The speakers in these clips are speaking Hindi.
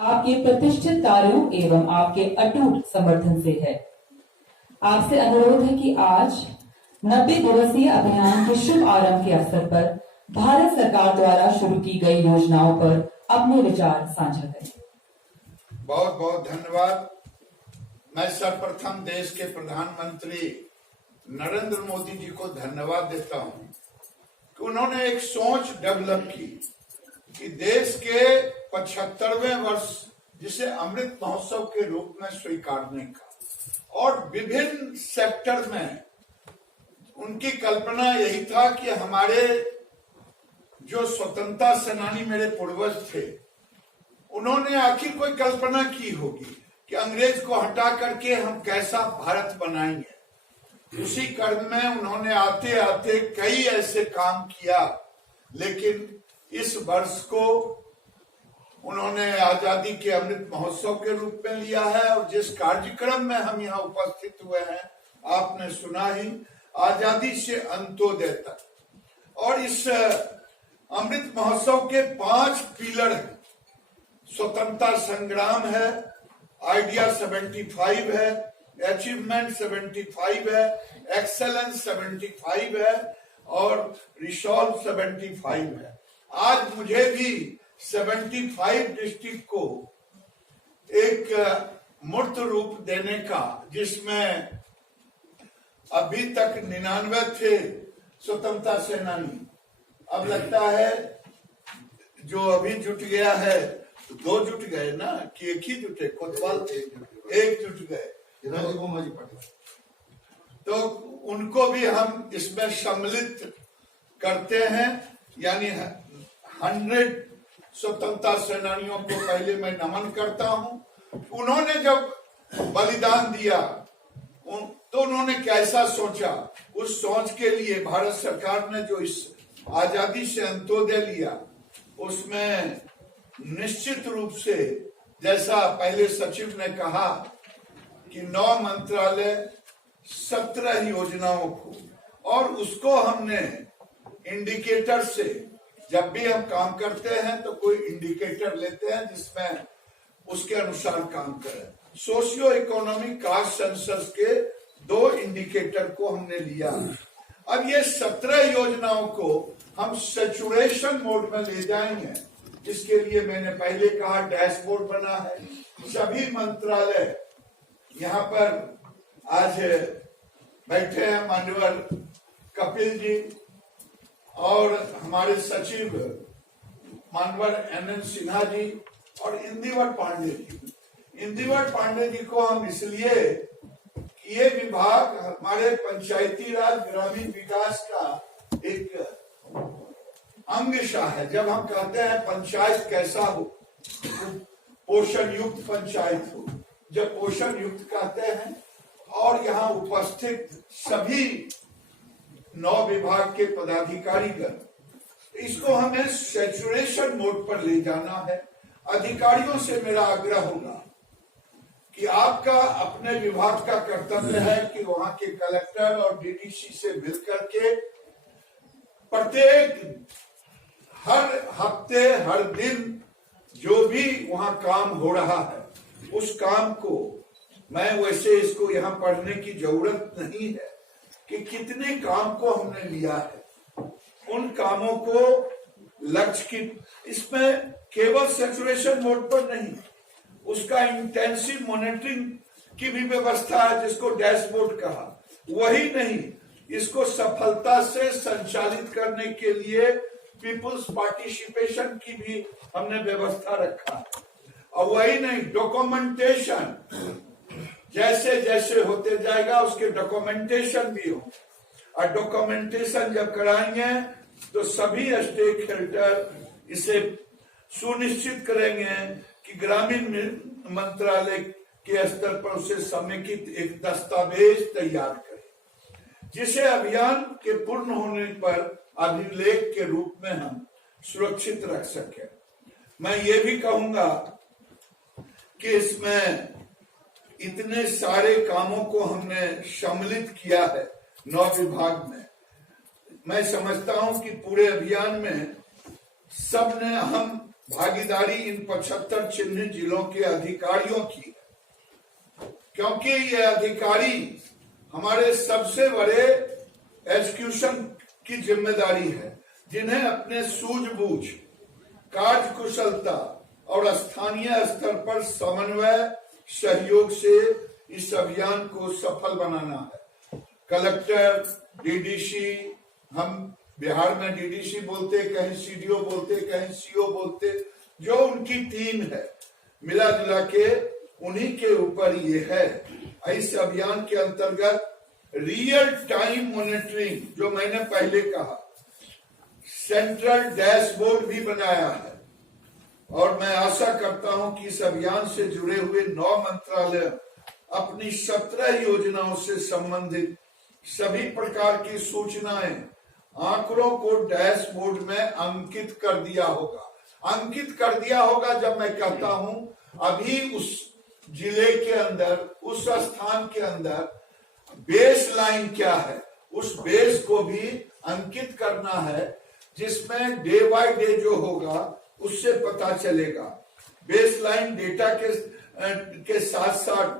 आपके प्रतिष्ठित कार्यों एवं आपके अटूट समर्थन से है। आपसे अनुरोध है कि आज 90 दिवसीय अभियान के शुभ आरंभ के अवसर पर भारत सरकार द्वारा शुरू की गई योजनाओं पर अपने विचार साझा करें। बहुत बहुत धन्यवाद। मैं सर्वप्रथम देश के प्रधानमंत्री नरेंद्र मोदी जी को धन्यवाद देता हूं कि उन्होंने एक सोच डेवलप की कि देश के 75वें वर्ष जिसे अमृत महोत्सव के रूप में स्वीकारने का, और विभिन्न सेक्टर में उनकी कल्पना यही था कि हमारे जो स्वतंत्रता सेनानी मेरे पूर्वज थे, उन्होंने आखिर कोई कल्पना की होगी कि अंग्रेज को हटा करके हम कैसा भारत बनाएंगे। उसी क्रम में उन्होंने आते आते कई ऐसे काम किया, लेकिन इस वर्ष को उन्होंने आजादी के अमृत महोत्सव के रूप में लिया है। और जिस कार्यक्रम में हम यहाँ उपस्थित हुए हैं, आपने सुना ही, आजादी से अंत्योदय तक। और इस अमृत महोत्सव के 5 पिलर हैं। स्वतंत्रता संग्राम है, आइडिया 75 है, अचीवमेंट 75 है, एक्सेलेंस 75 है और रिसॉल्व 75 है। आज मुझे भी 75 डिस्ट्रिक्ट को एक मूर्त रूप देने का, जिसमें अभी तक 99 थे स्वतंत्रता सेनानी, अब लगता है जो अभी जुट गया है, 2 जुट गए ना कि एक ही जुटे, कोतवाल एक जुट गए, तो उनको भी हम इसमें सम्मिलित करते हैं। यानी 100 स्वतंत्रता सेनानियों को पहले मैं नमन करता हूं। उन्होंने जब बलिदान दिया तो उन्होंने कैसा सोचा, उस सोच के लिए भारत सरकार ने जो इस आजादी से अंत्योदय लिया, उसमें निश्चित रूप से, जैसा पहले सचिव ने कहा कि 9 मंत्रालय 17 योजनाओं को, और उसको हमने इंडिकेटर से, जब भी हम काम करते हैं तो कोई इंडिकेटर लेते हैं जिसमें उसके अनुसार काम करें। सोशियो इकोनॉमिक कास्ट सेंसस के 2 इंडिकेटर को हमने लिया। अब ये 17 योजनाओं को हम सैचुरेशन मोड में ले जाएंगे। इसके लिए मैंने पहले कहा डैशबोर्ड बना है। सभी मंत्रालय यहाँ पर आज बैठे हैं, माननीय कपिल जी और हमारे सचिव मानवर NN सिन्हा जी और इंदिवर पांडे जी। इंदिवर पांडे जी को हम इसलिए, ये विभाग हमारे पंचायती राज ग्रामीण विकास का एक अंगशा है। जब हम कहते हैं पंचायत कैसा हो, पोषण युक्त पंचायत हो, जब पोषण युक्त कहते हैं, और यहाँ उपस्थित सभी 9 विभाग के पदाधिकारीगण, इसको हमें सैचुरेशन मोड पर ले जाना है। अधिकारियों से मेरा आग्रह होगा कि आपका अपने विभाग का कर्तव्य है कि वहां के कलेक्टर और DDC से मिलकर के प्रत्येक हर हफ्ते, हर दिन जो भी वहां काम हो रहा है, उस काम को, मैं वैसे इसको यहाँ पढ़ने की जरूरत नहीं है कि कितने काम को हमने लिया है, उन कामों को लक्ष्य की, इसमें केवल सैचुरेशन मोड पर नहीं, उसका इंटेंसिव मॉनिटरिंग की भी व्यवस्था है, जिसको डैशबोर्ड कहा। वही नहीं, इसको सफलता से संचालित करने के लिए पीपुल्स पार्टिसिपेशन की भी हमने व्यवस्था रखा। और वही नहीं, डॉक्यूमेंटेशन जैसे जैसे होते जाएगा उसके डॉक्यूमेंटेशन भी हो, और डॉक्यूमेंटेशन जब कराएंगे तो सभी स्टेक होल्डर इसे सुनिश्चित करेंगे कि ग्रामीण मंत्रालय के स्तर पर उसे समेकित एक दस्तावेज तैयार करें, जिसे अभियान के पूर्ण होने पर अभिलेख के रूप में हम सुरक्षित रख सके। मैं ये भी कहूंगा कि इसमें इतने सारे कामों को हमने सम्मिलित किया है 9 विभाग में। मैं समझता हूं कि पूरे अभियान में सबने अहम भागीदारी इन 75 चिन्हित जिलों के अधिकारियों की है, क्योंकि ये अधिकारी हमारे सबसे बड़े एग्जीक्यूशन की जिम्मेदारी है, जिन्हें अपने सूझबूझ, कार्य कुशलता और स्थानीय स्तर पर समन्वय सहयोग से इस अभियान को सफल बनाना है। कलेक्टर, डीडीसी, हम बिहार में डीडीसी बोलते, कहीं सीडीओ बोलते, कहीं सीओ बोलते, जो उनकी टीम है, मिला जुला के उन्हीं के ऊपर ये है। इस अभियान के अंतर्गत रियल टाइम मॉनिटरिंग, जो मैंने पहले कहा, सेंट्रल डैशबोर्ड भी बनाया है और मैं आशा करता हूं कि इस अभियान से जुड़े हुए 9 मंत्रालय अपनी 17 योजनाओं से संबंधित सभी प्रकार की सूचनाएं, आंकड़ों को डैशबोर्ड में अंकित कर दिया होगा। अंकित कर दिया होगा जब मैं कहता हूं, अभी उस जिले के अंदर, उस स्थान के अंदर बेस लाइन क्या है, उस बेस को भी अंकित करना है, जिसमें डे बाय डे जो होगा उससे पता चलेगा। बेस लाइन डेटा के साथ साथ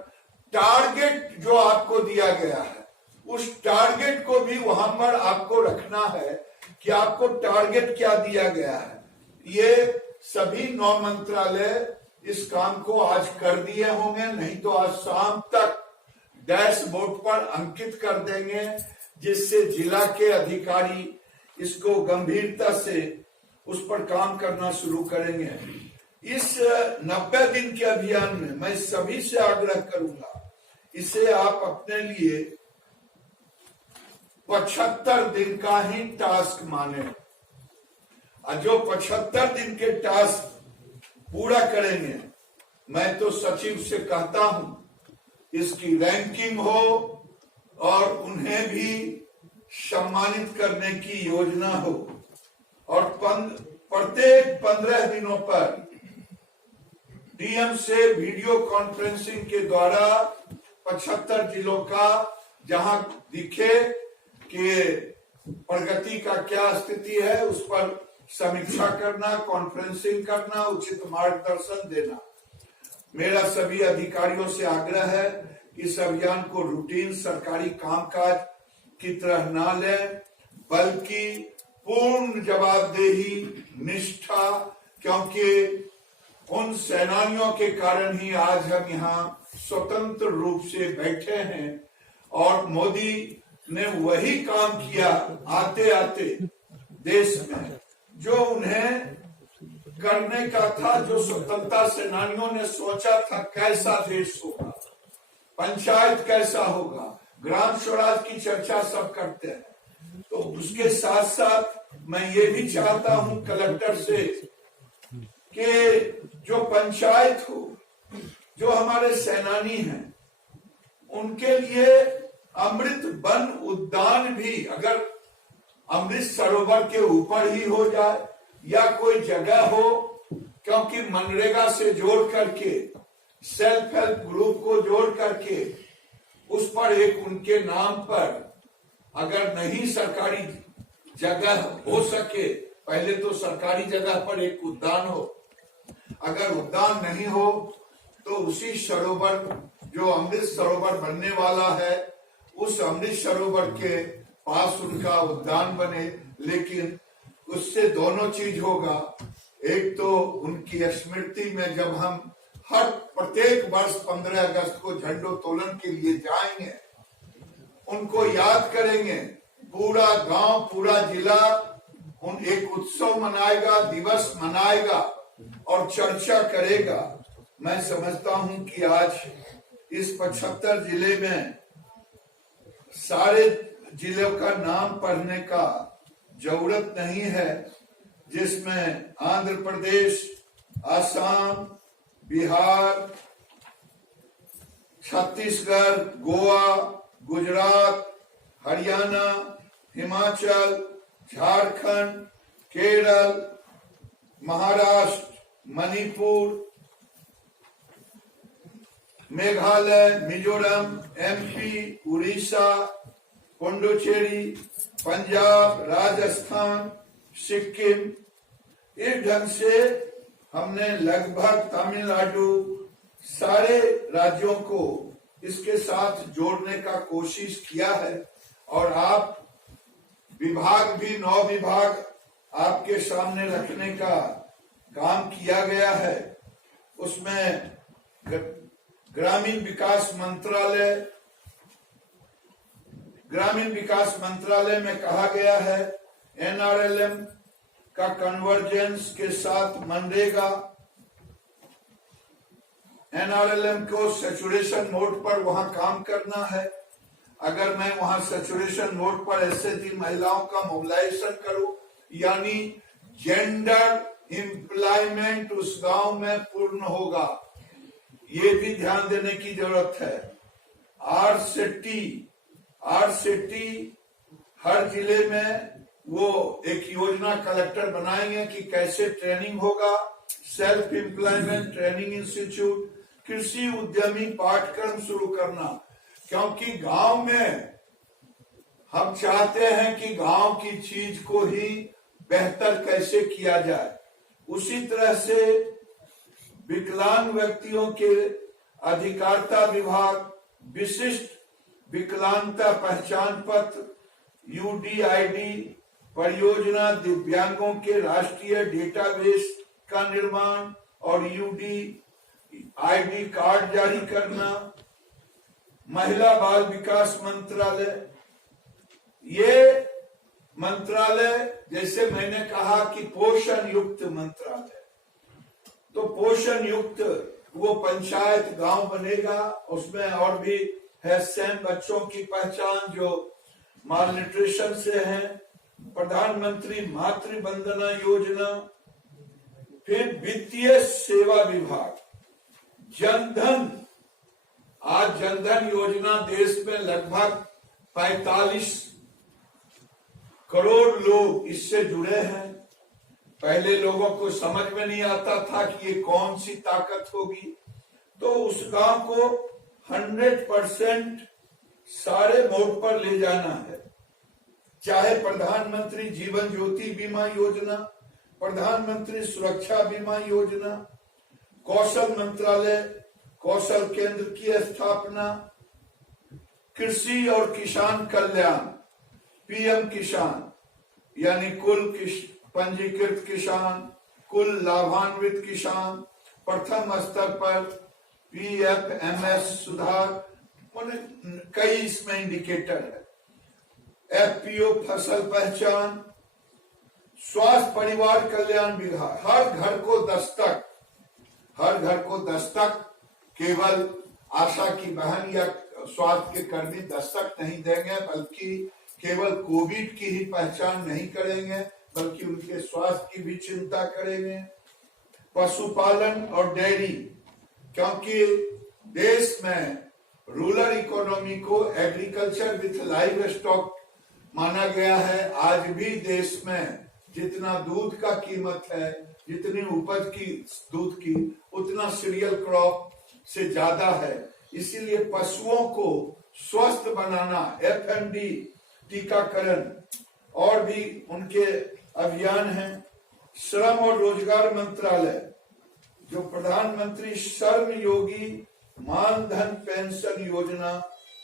टारगेट जो आपको दिया गया है, उस टारगेट को भी वहां पर आपको रखना है कि आपको टारगेट क्या दिया गया है। ये सभी 9 मंत्रालय इस काम को आज कर दिए होंगे, नहीं तो आज शाम तक डैशबोर्ड पर अंकित कर देंगे, जिससे जिला के अधिकारी इसको गंभीरता से उस पर काम करना शुरू करेंगे। इस 90 दिन के अभियान में मैं सभी से आग्रह करूंगा, इसे आप अपने लिए 75 दिन का ही टास्क माने, और जो 75 दिन के टास्क पूरा करेंगे, मैं तो सचिव से कहता हूं इसकी रैंकिंग हो और उन्हें भी सम्मानित करने की योजना हो, और प्रत्येक 15 दिनों पर डीएम से वीडियो कॉन्फ्रेंसिंग के द्वारा 75 जिलों का जहां दिखे कि प्रगति का क्या स्थिति है, उस पर समीक्षा करना, कॉन्फ्रेंसिंग करना, उचित मार्गदर्शन देना। मेरा सभी अधिकारियों से आग्रह है कि इस अभियान को रूटीन सरकारी कामकाज की तरह न लें, बल्कि पूर्ण जवाबदेही, निष्ठा, क्योंकि उन सेनानियों के कारण ही आज हम यहाँ स्वतंत्र रूप से बैठे हैं, और मोदी ने वही काम किया आते आते देश में जो उन्हें करने का था, जो स्वतंत्रता सेनानियों ने सोचा था कैसा देश होगा, पंचायत कैसा होगा, ग्राम स्वराज की चर्चा सब करते हैं। तो उसके साथ साथ मैं ये भी चाहता हूं कलेक्टर से कि जो पंचायत हो, जो हमारे सेनानी हैं, उनके लिए अमृत वन उद्यान भी अगर अमृत सरोवर के ऊपर ही हो जाए या कोई जगह हो, क्योंकि मनरेगा से जोड़ करके, सेल्फ हेल्प ग्रुप को जोड़ करके उस पर एक उनके नाम पर, अगर नहीं सरकारी जगह हो सके, पहले तो सरकारी जगह पर एक उद्यान हो, अगर उद्यान नहीं हो तो उसी सरोवर, जो अमृत सरोवर बनने वाला है, उस अमृत सरोवर के पास उनका उद्यान बने। लेकिन उससे दोनों चीज होगा, एक तो उनकी स्मृति में जब हम हर प्रत्येक वर्ष 15 अगस्त को झंडोत्तोलन के लिए जाएंगे, उनको याद करेंगे, पूरा गांव, पूरा जिला उन एक उत्सव मनाएगा, दिवस मनाएगा और चर्चा करेगा। मैं समझता हूं कि आज इस 75 जिले में सारे जिलों का नाम पढ़ने का जरूरत नहीं है, जिसमें आंध्र प्रदेश, असम, बिहार, छत्तीसगढ़, गोवा, गुजरात, हरियाणा, हिमाचल, झारखंड, केरल, महाराष्ट्र, मणिपुर, मेघालय, मिजोरम, एमपी, उड़ीसा, पुडुचेरी, पंजाब, राजस्थान, सिक्किम, इस ढंग से हमने लगभग तमिलनाडु सारे राज्यों को इसके साथ जोड़ने का कोशिश किया है और आप विभाग भी 9 विभाग आपके सामने रखने का काम किया गया है। उसमें ग्रामीण विकास मंत्रालय में कहा गया है NRLM का कन्वर्जेंस के साथ मनरेगा, NRLM को सैचुरेशन मोड पर वहां काम करना है। अगर मैं वहां सैचुरेशन मोड पर SHG महिलाओं का मोबिलाइजेशन करूं, यानी जेंडर एम्प्लॉयमेंट उस गांव में पूर्ण होगा, ये भी ध्यान देने की जरूरत है। RCT हर जिले में वो एक योजना कलेक्टर बनाएंगे कि कैसे ट्रेनिंग होगा। सेल्फ एम्प्लॉयमेंट ट्रेनिंग इंस्टीट्यूट, कृषि उद्यमी पाठ्यक्रम शुरू करना, क्योंकि गांव में हम चाहते हैं कि गांव की चीज को ही बेहतर कैसे किया जाए। उसी तरह से विकलांग व्यक्तियों के अधिकारिता विभाग, विशिष्ट विकलांगता पहचान पत्र UDID परियोजना, दिव्यांगों के राष्ट्रीय डेटाबेस का निर्माण और UDID कार्ड जारी करना, महिला बाल विकास मंत्रालय, ये मंत्रालय जैसे मैंने कहा कि पोषण युक्त मंत्रालय, तो पोषण युक्त वो पंचायत गांव बनेगा। उसमें और भी है सैम बच्चों की पहचान जो माल न्यूट्रिशन से हैं, प्रधानमंत्री मातृ वंदना योजना, फिर वित्तीय सेवा विभाग, जनधन। आज जनधन योजना देश में लगभग 45 करोड़ लोग इससे जुड़े हैं। पहले लोगों को समझ में नहीं आता था कि ये कौन सी ताकत होगी, तो उस गांव को 100% सारे मोड पर ले जाना है। चाहे प्रधानमंत्री जीवन ज्योति बीमा योजना, प्रधानमंत्री सुरक्षा बीमा योजना, कौशल मंत्रालय, कौशल केंद्र की स्थापना, कृषि और किसान कल्याण, PM किसान, यानी कुल पंजीकृत किसान, कुल लाभान्वित किसान, प्रथम स्तर पर PFMS सुधार, कई इसमें इंडिकेटर है। FPO फसल पहचान, स्वास्थ्य परिवार कल्याण विभाग, हर घर को दस्तक केवल आशा की बहन या स्वास्थ्य के कर्मी दस्तक नहीं देंगे, बल्कि केवल कोविड की ही पहचान नहीं करेंगे, बल्कि उनके स्वास्थ्य की भी चिंता करेंगे। पशुपालन और डेयरी, क्योंकि देश में रूरल इकोनॉमी को एग्रीकल्चर विथ लाइव स्टॉक माना गया है। आज भी देश में जितना दूध का कीमत है, जितनी उपज की दूध की, उतना सीरियल क्रॉप से ज्यादा है। इसीलिए पशुओं को स्वस्थ बनाना, FMD टीकाकरण और भी उनके अभियान हैं। श्रम और रोजगार मंत्रालय, जो प्रधानमंत्री श्रम योगी मानधन पेंशन योजना,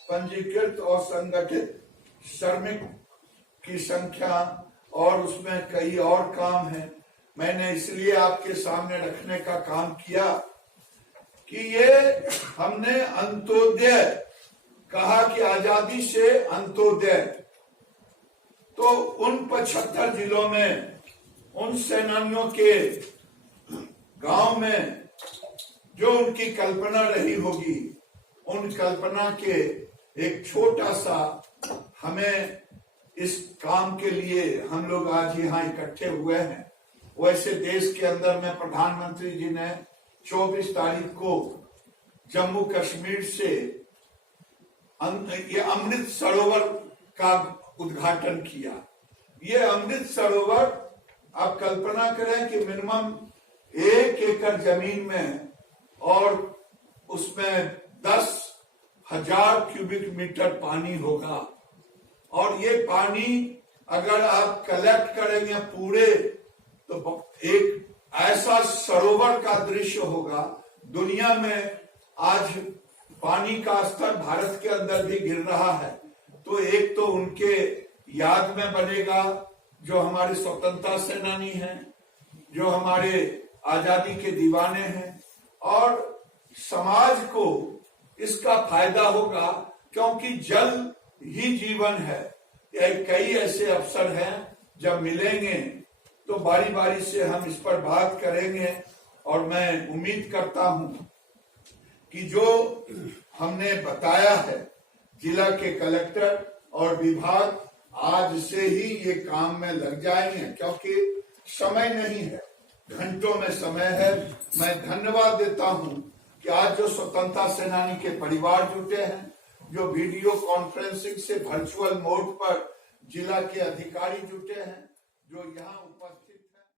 पंजीकृत और संगठित श्रमिक की संख्या और उसमें कई और काम हैं। मैंने इसलिए आपके सामने रखने का काम किया कि ये हमने अंत्योदय कहा कि आजादी से अंत्योदय, तो उन 75 जिलों में उन सेनानियों के गांव में जो उनकी कल्पना रही होगी, उन कल्पना के एक छोटा सा हमें इस काम के लिए हम लोग आज यहाँ इकट्ठे हुए हैं। वैसे देश के अंदर में प्रधानमंत्री जी ने 24 तारीख को जम्मू कश्मीर से ये अमृत सरोवर का उद्घाटन किया। ये अमृत सरोवर, आप कल्पना करें कि मिनिमम 1 एकड़ जमीन में और उसमें 10,000 क्यूबिक मीटर पानी होगा। और ये पानी अगर आप कलेक्ट करेंगे पूरे, तो एक ऐसा सरोवर का दृश्य होगा। दुनिया में आज पानी का स्तर भारत के अंदर भी गिर रहा है, तो एक तो उनके याद में बनेगा जो हमारे स्वतंत्रता सेनानी हैं, जो हमारे आजादी के दीवाने हैं, और समाज को इसका फायदा होगा क्योंकि जल ही जीवन है। कई ऐसे अवसर हैं जब मिलेंगे तो बारी बारी से हम इस पर बात करेंगे, और मैं उम्मीद करता हूं कि जो हमने बताया है जिला के कलेक्टर और विभाग आज से ही ये काम में लग जाएंगे, क्योंकि समय नहीं है, घंटों में समय है। मैं धन्यवाद देता हूं कि आज जो स्वतंत्रता सेनानी के परिवार जुटे हैं, जो वीडियो कॉन्फ्रेंसिंग से वर्चुअल मोड पर जिला के अधिकारी जुटे हैं, जो यहाँ उपस्थित